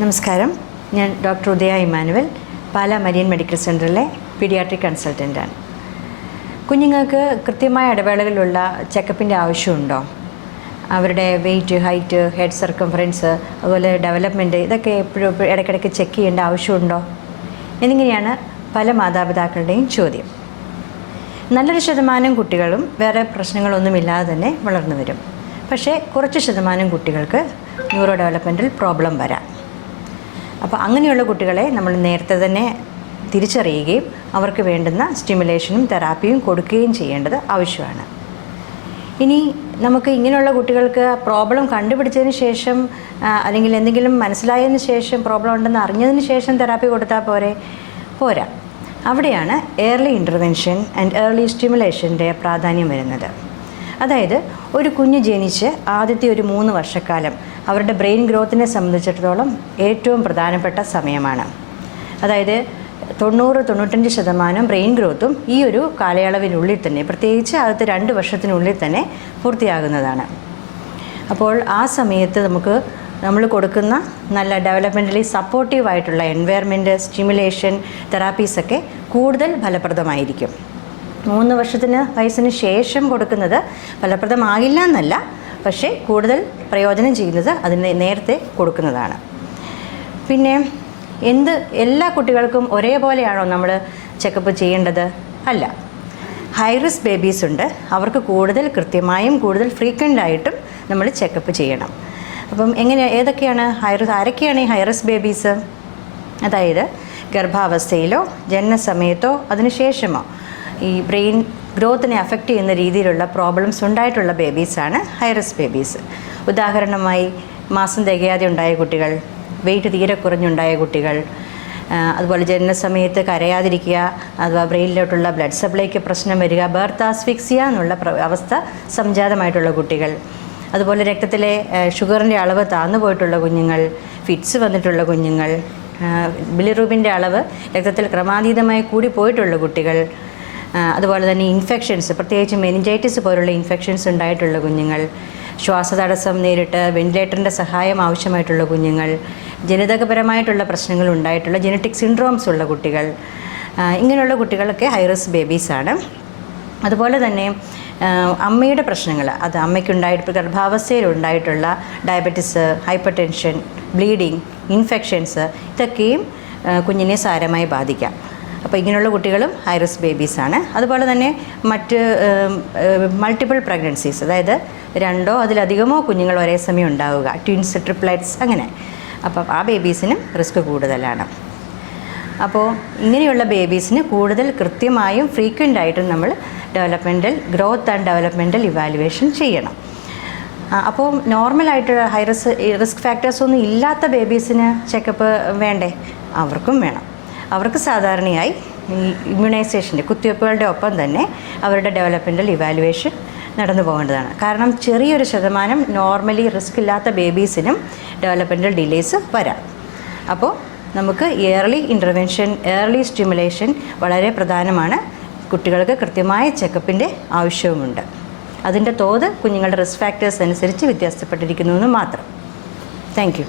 നമസ്കാരം. ഞാൻ doctor Udaya Emmanuel Pala Marian medical സെന്ററിലെ പീഡിയാട്രിക് കൺസൾട്ടന്റാണ് കുഞ്ഞുങ്ങൾക്ക് കൃത്യമായ ഇടവേളകളിലുള്ള ചെക്കപ്പിന്റെ ആവശ്യമുണ്ടോ? അവരുടെ വെയിറ്റ് ഹൈറ്റ് ഹെഡ് സർക്കംഫറൻസ് അതുപോലെ ഡെവലപ്മെന്റ് ഇതൊക്കെ എപ്പോഴും ഇടയ്ക്കിടയ്ക്ക് ചെക്ക് ചെയ്യേണ്ട ആവശ്യമുണ്ടോ? എന്നിങ്ങനെയാണ് പല മാതാപിതാക്കളുടെയും ചോദ്യം. നല്ലൊരു ശതമാനം കുട്ടികളും വേറെ പ്രശ്നങ്ങളൊന്നുമില്ലാതെ തന്നെ വളർന്നു വരും. പക്ഷേ കുറച്ച് ശതമാനം കുട്ടികൾക്ക് ന്യൂറോ ഡെവലപ്മെന്റിൽ പ്രോബ്ലം വരാം. അപ്പോൾ അങ്ങനെയുള്ള കുട്ടികളെ നമ്മൾ നേരത്തെ തന്നെ തിരിച്ചറിയുകയും അവർക്ക് വേണ്ടുന്ന സ്റ്റിമുലേഷനും തെറാപ്പിയും കൊടുക്കുകയും ചെയ്യേണ്ടത് ആവശ്യമാണ്. ഇനി നമുക്ക് ഇങ്ങനെയുള്ള കുട്ടികൾക്ക് പ്രോബ്ലം കണ്ടുപിടിച്ചതിന് ശേഷം അല്ലെങ്കിൽ എന്തെങ്കിലും മനസ്സിലായതിന് ശേഷം പ്രോബ്ലം ഉണ്ടെന്ന് അറിഞ്ഞതിന് ശേഷം തെറാപ്പി കൊടുത്താൽ പോരെ? പോരാ. അവിടെയാണ് ഏർലി ഇന്റർവെൻഷൻ ആൻഡ് ഏർലി സ്റ്റിമുലേഷന്റെ പ്രാധാന്യം വരുന്നത്. അതായത് ഒരു കുഞ്ഞ് ജനിച്ച് ആദ്യത്തെ ഒരു മൂന്ന് വർഷക്കാലം അവരുടെ ബ്രെയിൻ ഗ്രോത്തിനെ സംബന്ധിച്ചിടത്തോളം ഏറ്റവും പ്രധാനപ്പെട്ട സമയമാണ്. അതായത് തൊണ്ണൂറ് തൊണ്ണൂറ്റഞ്ച് ശതമാനം ബ്രെയിൻ ഗ്രോത്തും ഈ ഒരു കാലയളവിനുള്ളിൽ തന്നെ പ്രത്യേകിച്ച് ആദ്യത്തെ രണ്ട് വർഷത്തിനുള്ളിൽ തന്നെ പൂർത്തിയാകുന്നതാണ്. അപ്പോൾ ആ സമയത്ത് നമുക്ക് നമ്മൾ കൊടുക്കുന്ന നല്ല ഡെവലപ്മെന്റലി സപ്പോർട്ടീവായിട്ടുള്ള എൻവയർമെന്റ് സ്റ്റിമുലേഷൻ തെറാപ്പീസൊക്കെ കൂടുതൽ ഫലപ്രദമായിരിക്കും. മൂന്ന് വർഷത്തിന് വയസ്സിന് ശേഷം കൊടുക്കുന്നത് ഫലപ്രദമാകില്ല എന്നല്ല പക്ഷേ കൂടുതൽ പ്രയോജനം ചെയ്യുന്നത് അതിന് നേരത്തെ കൊടുക്കുന്നതാണ്. പിന്നെ എന്ത് എല്ലാ കുട്ടികൾക്കും ഒരേപോലെയാണോ നമ്മൾ ചെക്കപ്പ് ചെയ്യേണ്ടത്? അല്ല. ഹൈറിസ് ബേബീസ് ഉണ്ട്. അവർക്ക് കൂടുതൽ കൃത്യമായും കൂടുതൽ ഫ്രീക്വന്റ് ആയിട്ടും നമ്മൾ ചെക്കപ്പ് ചെയ്യണം. അപ്പം എങ്ങനെ ഏതൊക്കെയാണ് ഹൈറിസ് ആരൊക്കെയാണ് ഈ ഹൈറിസ് ബേബീസ്? അതായത് ഗർഭാവസ്ഥയിലോ ജനനസമയത്തോ അതിനുശേഷമോ ഈ ബ്രെയിൻ ഗ്രോത്തിനെ അഫക്റ്റ് ചെയ്യുന്ന രീതിയിലുള്ള പ്രോബ്ലംസ് ഉണ്ടായിട്ടുള്ള ബേബീസാണ് ഹൈറസ് ബേബീസ് ഉദാഹരണമായി മാസം തികയാതെ ഉണ്ടായ കുട്ടികൾ വെയിറ്റ് തീരെ കുറഞ്ഞുണ്ടായ കുട്ടികൾ അതുപോലെ ജനനസമയത്ത് കരയാതിരിക്കുക അഥവാ ബ്രെയിനിലോട്ടുള്ള ബ്ലഡ് സപ്ലൈക്ക് പ്രശ്നം വരിക ബർത്ത് ആസ്ഫിക്സിയ എന്നുള്ള അവസ്ഥ സംജാതമായിട്ടുള്ള കുട്ടികൾ. അതുപോലെ രക്തത്തിലെ ഷുഗറിന്റെ അളവ് താന്നു പോയിട്ടുള്ള കുഞ്ഞുങ്ങൾ ഫിറ്റ്സ് വന്നിട്ടുള്ള കുഞ്ഞുങ്ങൾ ബിലിറൂബിന്റെ അളവ് രക്തത്തിൽ ക്രമാതീതമായി കൂടി പോയിട്ടുള്ള കുട്ടികൾ അതുപോലെ തന്നെ ഇൻഫെക്ഷൻസ് പ്രത്യേകിച്ച് മെനിഞ്ചൈറ്റിസ് പോലുള്ള ഇൻഫെക്ഷൻസ് ഉണ്ടായിട്ടുള്ള കുഞ്ഞുങ്ങൾ ശ്വാസതടസ്സം നേരിട്ട് വെന്റിലേറ്ററിന്റെ സഹായം ആവശ്യമായിട്ടുള്ള കുഞ്ഞുങ്ങൾ ജനിതകപരമായിട്ടുള്ള പ്രശ്നങ്ങൾ ഉണ്ടായിട്ടുള്ള ജനറ്റിക് സിൻഡ്രോംസ് ഉള്ള കുട്ടികൾ ഇങ്ങനെയുള്ള കുട്ടികളൊക്കെ ഹൈറിസ് ബേബീസാണ് അതുപോലെ തന്നെ അമ്മയുടെ പ്രശ്നങ്ങൾ അത് അമ്മയ്ക്കുണ്ടായിട്ട് ഗർഭാവസ്ഥയിൽ ഉണ്ടായിട്ടുള്ള diabetes hypertension bleeding infections ഇതൊക്കെയും കുഞ്ഞിനെ സാരമായി ബാധിക്കാം. അപ്പോൾ ഇങ്ങനെയുള്ള കുട്ടികളും ഹൈറിസ് ബേബീസാണ് അതുപോലെ തന്നെ മറ്റ് മൾട്ടിപ്പിൾ പ്രഗ്നൻസീസ് അതായത് രണ്ടോ അതിലധികമോ കുഞ്ഞുങ്ങൾ ഒരേ സമയം ഉണ്ടാവുക. ട്വിൻസ് ട്രിപ്ലറ്റ്സ് അങ്ങനെ. അപ്പം ആ ബേബീസിനും റിസ്ക് കൂടുതലാണ്. അപ്പോൾ ഇങ്ങനെയുള്ള ബേബീസിന് കൂടുതൽ കൃത്യമായും ഫ്രീക്വന്റ് ആയിട്ടും നമ്മൾ developmental growth and developmental evaluation ചെയ്യണം. അപ്പോൾ നോർമലായിട്ട് ഹൈ റിസ്ക് റിസ്ക് ഫാക്ടേഴ്സ് ഒന്നും ഇല്ലാത്ത ബേബീസിന് ചെക്കപ്പ് വേണ്ടേ? അവർക്കും വേണം. അവർക്ക് സാധാരണയായി ഈ ഇമ്മ്യൂണൈസേഷന്റെ കുത്തിവയ്പ്പുകളുടെ ഒപ്പം തന്നെ അവരുടെ ഡെവലപ്മെന്റൽ ഇവാലുവേഷൻ നടന്നു പോകേണ്ടതാണ്. കാരണം ചെറിയൊരു ശതമാനം നോർമലി റിസ്ക് ഇല്ലാത്ത ബേബീസിനും ഡെവലപ്മെന്റൽ ഡിലേസ് വരാം. അപ്പോൾ നമുക്ക് ഇയർലി ഇന്റർവെൻഷൻ ഇയർലി സ്റ്റിമുലേഷൻ വളരെ പ്രധാനമാണ്. കുട്ടികൾക്ക് കൃത്യമായ ചെക്കപ്പിന്റെ ആവശ്യവുമുണ്ട്. അതിന്റെ തോത് കുഞ്ഞുങ്ങളുടെ റിസ്ക് ഫാക്ടേഴ്സ് അനുസരിച്ച് വ്യത്യാസപ്പെട്ടിരിക്കുന്നു എന്ന് മാത്രം. താങ്ക്